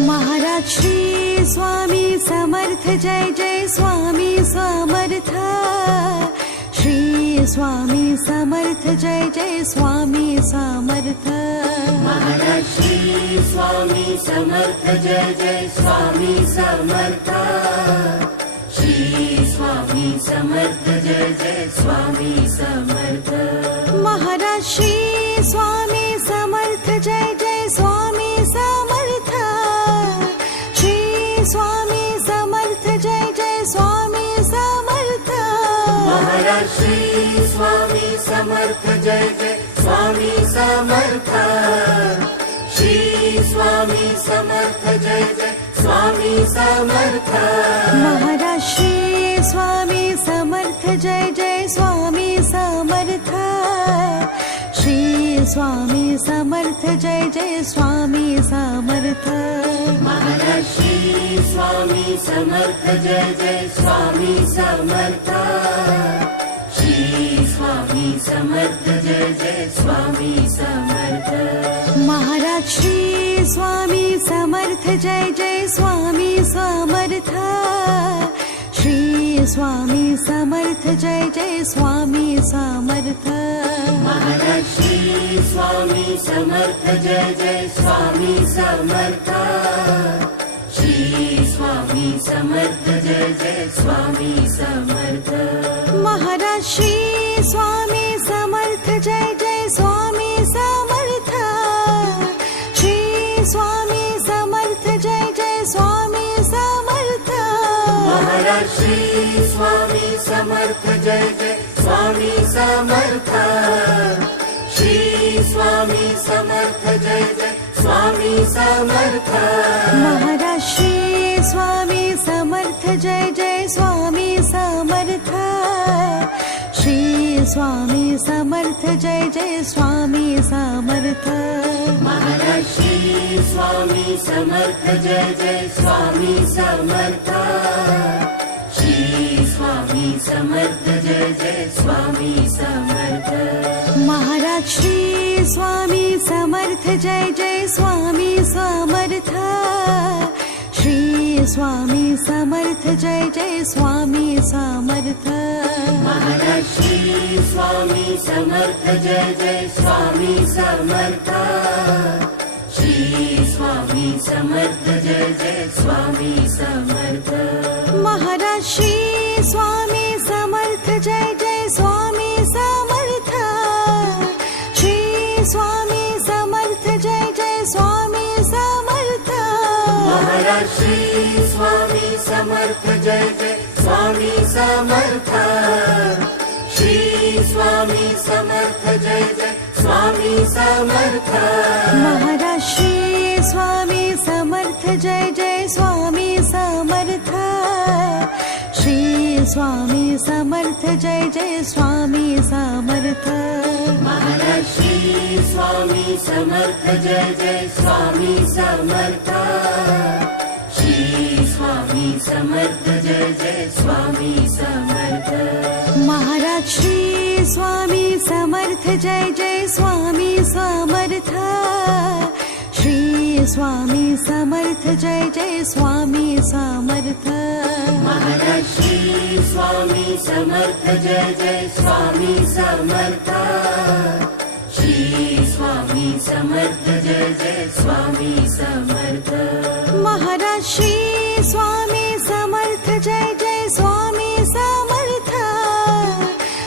महाराज श्री स्वामी समर्थ जय जय स्वामी समर्थ श्री स्वामी समर्थ जय जय स्वामी समर्थ महाराज श्री स्वामी समर्थ जय जय स्वामी समर्थ श्री स्वामी समर्थ जय जय स्वामी समर्थ महाराज श्री स्वामी समर्थ जय जय स्वामी समर्थ श्री स्वामी समर्थ जय जय स्वामी समर्थ महाराज श्री स्वामी समर्थ जय जय स्वामी समर्थ श्री स्वामी समर्थ जय जय स्वामी समर्थ महाराज श्री स्वामी समर्थ जय जय स्वामी समर्थ श्री स्वामी समर्थ जय जय स्वामी समर्थ महाराज श्री स्वामी समर्थ जय जय स्वामी समर्थ श्री स्वामी समर्थ जय जय स्वामी समर्थ महाराज श्री स्वामी समर्थ जय जय स्वामी समर्थ श्री स्वामी समर्थ जय जय स्वामी समर्थ महाराज श्री स्वामी समर्थ जय जय स्वामी समर्थ श्री स्वामी समर्थ जय जय स्वामी समर्थ महाराज श्री स्वामी समर्थ जय जय स्वामी समर्थ श्री स्वामी समर्थ जय जय स्वामी समर्थ महाराज श्री स्वामी समर्थ जय जय स्वामी समर्थ श्री स्वामी समर्थ जय जय स्वामी समर्थ महाराज श्री स्वामी समर्थ जय जय स्वामी समर्थ श्री स्वामी समर्थ जय जय स्वामी समर्थ महाराज श्री स्वामी समर्थ जय जय स्वामी समर्थ श्री स्वामी समर्थ जय जय स्वामी समर्थ महाराज श्री स्वामी समर्थ जय जय स्वामी समर्थ श्री स्वामी समर्थ जय जय स्वामी समर्थ महाराज श्री स्वामी समर्थ जय जय स्वामी समर्थ श्री स्वामी समर्थ जय जय स्वामी समर्थ महाराज श्री स्वामी समर्थ जय जय स्वामी समर्थ श्री स्वामी समर्थ जय जय स्वामी समर्थ महाराज श्री स्वामी समर्थ जय जय स्वामी समर्थ श्री स्वामी समर्थ जय जय स्वामी समर्थ महाराज श्री स्वामी समर्थ जय जय स्वामी समर्थ श्री स्वामी समर्थ जय जय स्वामी समर्थ महाराज श्री स्वामी समर्थ जय जय स्वामी समर्थ श्री स्वामी समर्थ जय जय स्वामी समर्थ महाराज श्री स्वामी समर्थ जय जय स्वामी समर्थ श्री स्वामी समर्थ जय जय स्वामी समर्थ महाराज श्री स्वामी समर्थ जय जय स्वामी समर्थ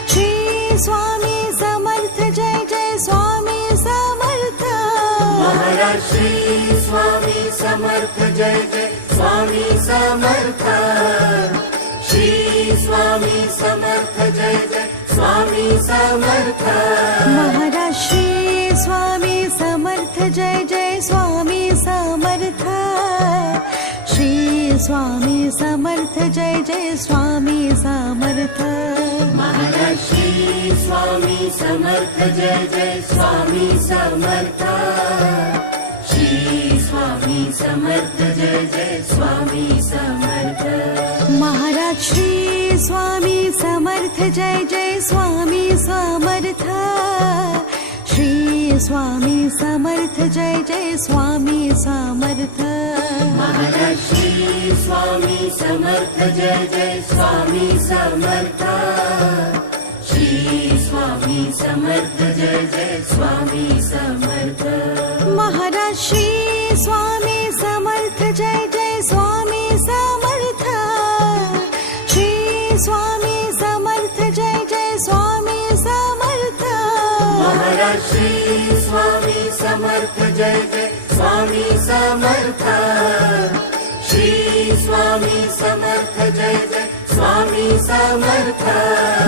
श्री स्वामी समर्थ जय जय स्वामी समर्थ महाराज श्री स्वामी समर्थ जय जय स्वामी समर्थ श्री स्वामी समर्थ जय जय स्वामी समर्थ महाराज श्री स्वामी समर्थ जय जय स्वामी समर्थ श्री स्वामी समर्थ जय जय स्वामी समर्थ महाराज श्री स्वामी समर्थ जय जय स्वामी समर्थ श्री स्वामी समर्थ जय जय स्वामी समर्थ महाराज श्री स्वामी समर्थ जय जय स्वामी समर्थ श्री स्वामी समर्थ जय जय स्वामी समर्थ महाराज श्री स्वामी समर्थ जय जय स्वामी समर्थ श्री स्वामी समर्थ जय जय स्वामी समर्थ महाराज श्री स्वामी समर्थ जय जय स्वामी समर्थ श्री स्वामी समर्थ जय जय स्वामी समर्थ महाराज श्री स्वामी समर्थ जय जय स्वामी समर्थ श्री स्वामी समर्थ जय जय स्वामी समर्थ महाराज श्री स्वामी समर्थ जय जय स्वामी समर्थ श्री स्वामी समर्थ जय जय स्वामी समर्थ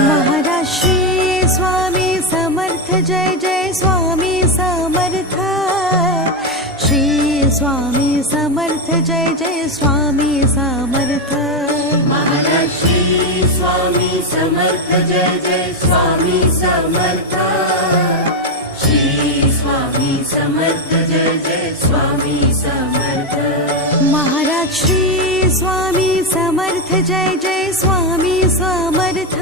महाराज श्री स्वामी समर्थ जय जय स्वामी समर्थ श्री स्वामी समर्थ जय जय स्वामी समर्थ महाराज श्री स्वामी समर्थ जय जय स्वामी समर्थ श्री स्वामी समर्थ जय जय स्वामी समर्थ महाराज श्री स्वामी समर्थ जय जय स्वामी समर्थ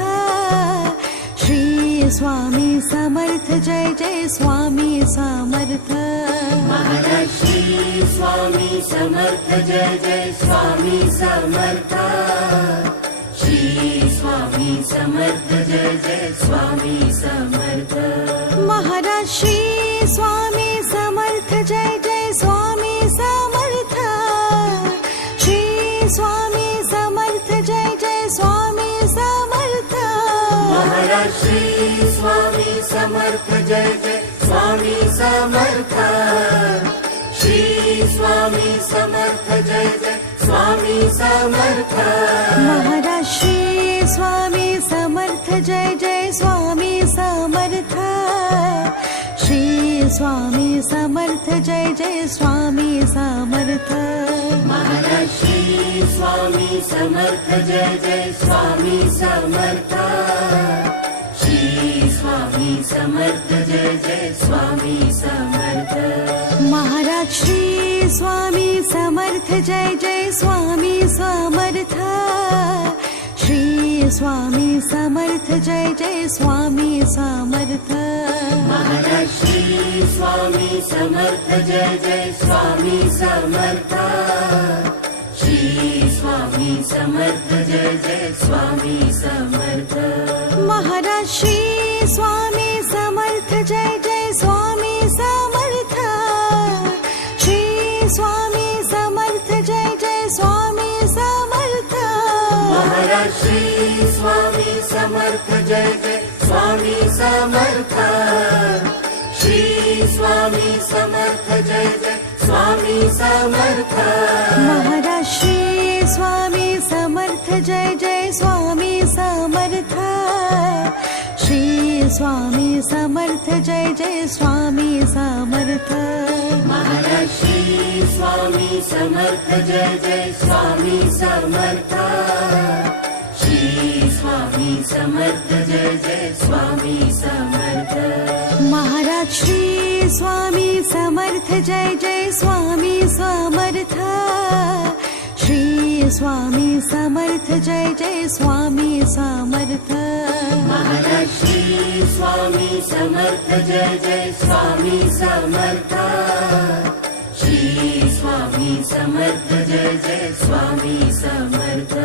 श्री स्वामी समर्थ जय जय स्वामी समर्थ महाराज श्री स्वामी समर्थ जय जय स्वामी समर्थ श्री स्वामी समर्थ जय जय स्वामी समर्थ महाराज श्री स्वामी समर्थ जय जय स्वामी समर्थ श्री स्वामी महाराज श्री स्वामी समर्थ जय जय स्वामी समर्थ श्री स्वामी समर्थ जय जय स्वामी समर्थ महाराज श्री स्वामी समर्थ जय जय स्वामी समर्थ श्री स्वामी समर्थ जय जय स्वामी समर्थ महाराज श्री स्वामी समर्थ जय जय स्वामी समर्थ श्री स्वामी समर्थ जय जय स्वामी समर्थ महाराज श्री स्वामी समर्थ जय जय स्वामी समर्थ श्री स्वामी समर्थ जय जय स्वामी समर्थ महाराज श्री स्वामी समर्थ जय जय स्वामी समर्थ श्री स्वामी समर्थ जय जय स्वामी समर्थ महाराज श्री स्वामी समर्थ जय जय स्वामी समर्थ श्री स्वामी समर्थ जय जय स्वामी समर्थ महाराज श्री स्वामी समर्थ जय जय स्वामी समर्थ श्री स्वामी समर्थ जय जय स्वामी समर्थ महाराज श्री स्वामी समर्थ जय जय स्वामी समर्थ श्री स्वामी समर्थ जय जय स्वामी समर्थ महाराज श्री स्वामी समर्थ जय जय स्वामी समर्थ श्री स्वामी समर्थ जय जय स्वामी समर्थ महाराज श्री स्वामी समर्थ जय जय स्वामी समर्थ श्री स्वामी समर्थ जय जय स्वामी समर्थ महाराज श्री स्वामी समर्थ जय जय स्वामी समर्थ श्री स्वामी समर्थ जय जय स्वामी समर्थ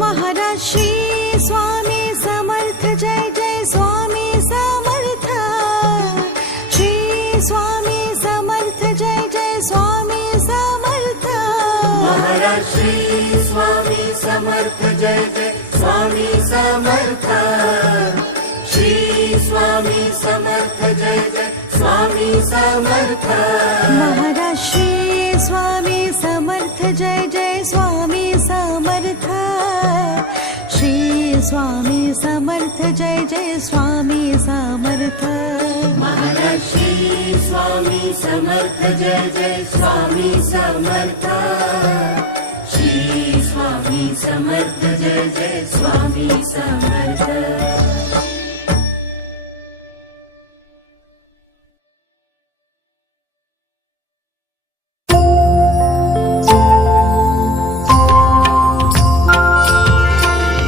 महाराज श्री स्वामी समर्थ जय जय स्वामी समर्थ श्री स्वामी समर्थ जय जय स्वामी समर्थ महाराज श्री स्वामी समर्थ जय जय स्वामी समर्थ श्री स्वामी समर्थ जय जय स्वामी समर्थ महाराज श्री स्वामी समर्थ जय जय स्वामी समर्थ श्री स्वामी समर्थ जय जय स्वामी समर्थ महाराज श्री स्वामी समर्थ जय जय स्वामी समर्थ श्री स्वामी समर्थ जय जय स्वामी समर्थ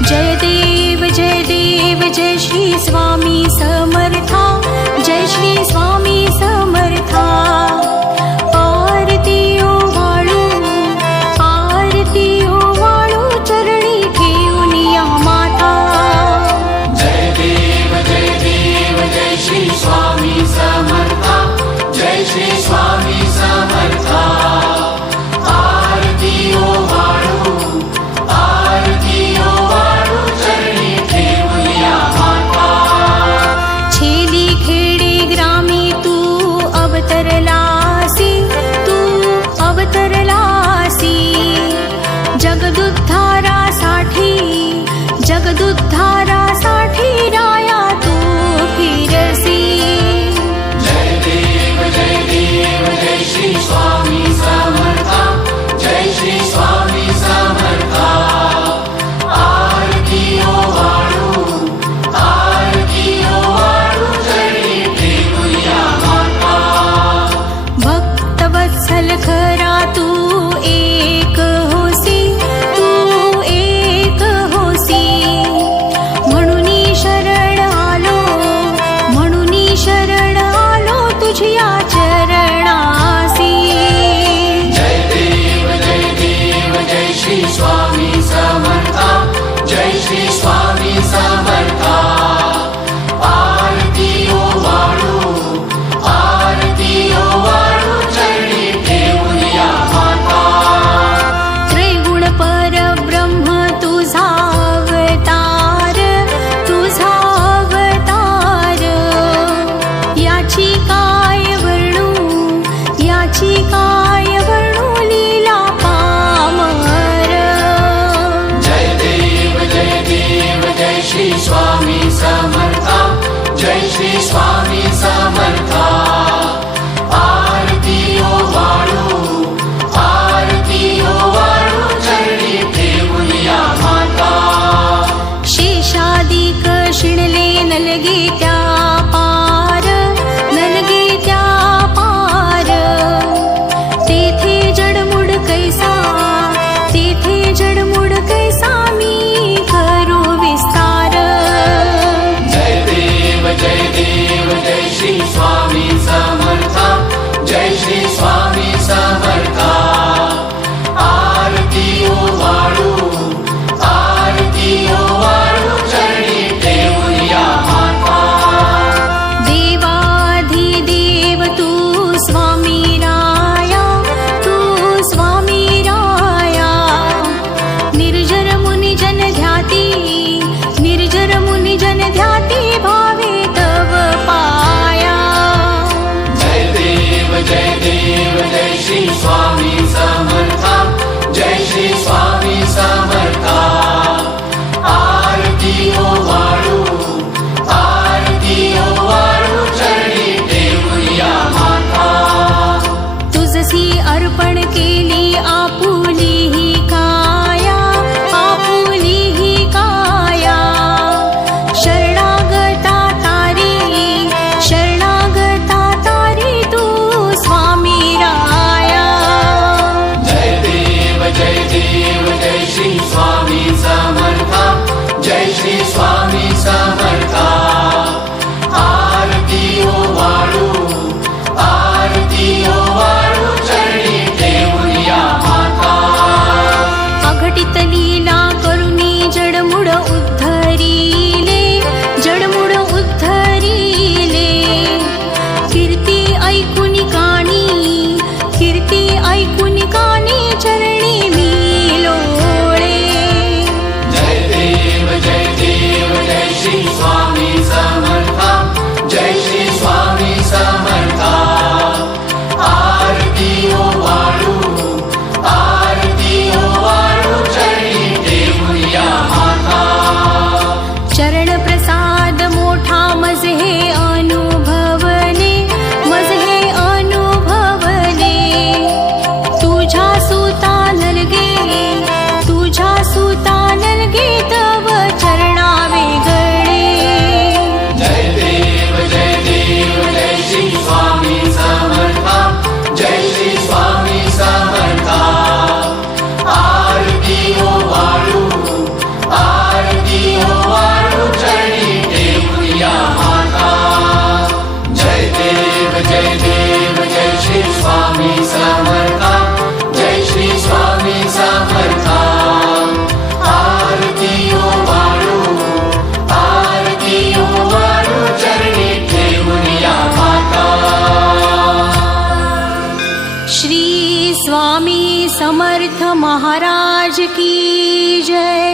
जय देव जय श्री स्वामी समर्था जय श्री स्वामी समर्था आरती ओवाळू चरणी घेऊन या माता जय देव जय श्री स्वामी समर्था जय श्री स्वामी समर्था आरती ओवाळू चरणी घेऊया माता छेली श्री स्वामी समर्था आरती ओवाळू चरणी ठेवूया माता शेषादिक शिणले नलगे त्या पार तेथे जडमुड कैसा मी करू विस्तार जय देव जय श्री स्वामी समर्था जय श्री स्वामी समर्था आरती ओवाळू चरणी ठेवूया माता देवाधिदेव तू स्वामी राया निर्जर मुनि जन ध्याती भावे तव पाया जय देव जय श्री स्वामी समर्था जय श्री स्वामी समर्था आरती ओवाळू चरणी ठेवूया माता तुझसी अर्पण केली आपुली ही काया शरणागता तारी तू स्वामी राया जय देव जय श्री स्वामी समर्था जय श्री स्वामी समर्था आरती ओवाळू चरणी ठेवूया माता अघटित लीला करुणी जडमुड उद्धरिले कीर्ती ऐकुनी कानी चरणी मी लोळे जय देव जय श्री स्वामी समर्था जय श्री स्वामी समर्था आरती ओवाळू चरणी ठेवूया माता चरण प्रसाद मोठा मज हे अनुभवले तुझ्या सुता नलगे तव चरणा वेगळे जय देव जय श्री स्वामी समर्था जय श्री स्वामी समर्था आरती ओवाळू चरणी ठेवूया माता जय देव जय श्री स्वामी समर्था जय श्री स्वामी समर्था आरती ओवाळू चरणी ठेवूया माता श्री स्वामी समर्थ महाराज की जय।